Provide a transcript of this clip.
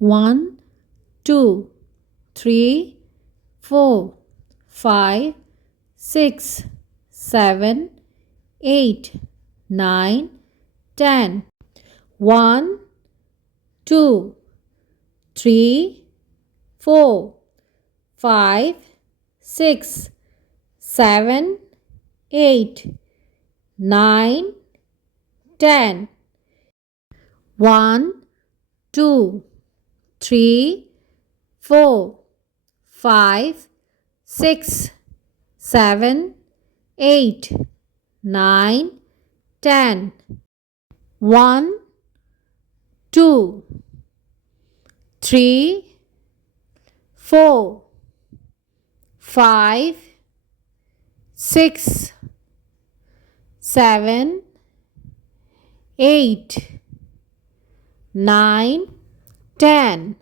1, 2, 3, 4, 5, 6, 7, 8, 9, 10. 1, 2, 3, 4, 5, 6, 7, 8, 9, 10. 1, 2, 3, 4, 5, 6, 7, 8, 9, 10. 1, 2, 3, 4, 5, 6, 7, 8, 9, 10.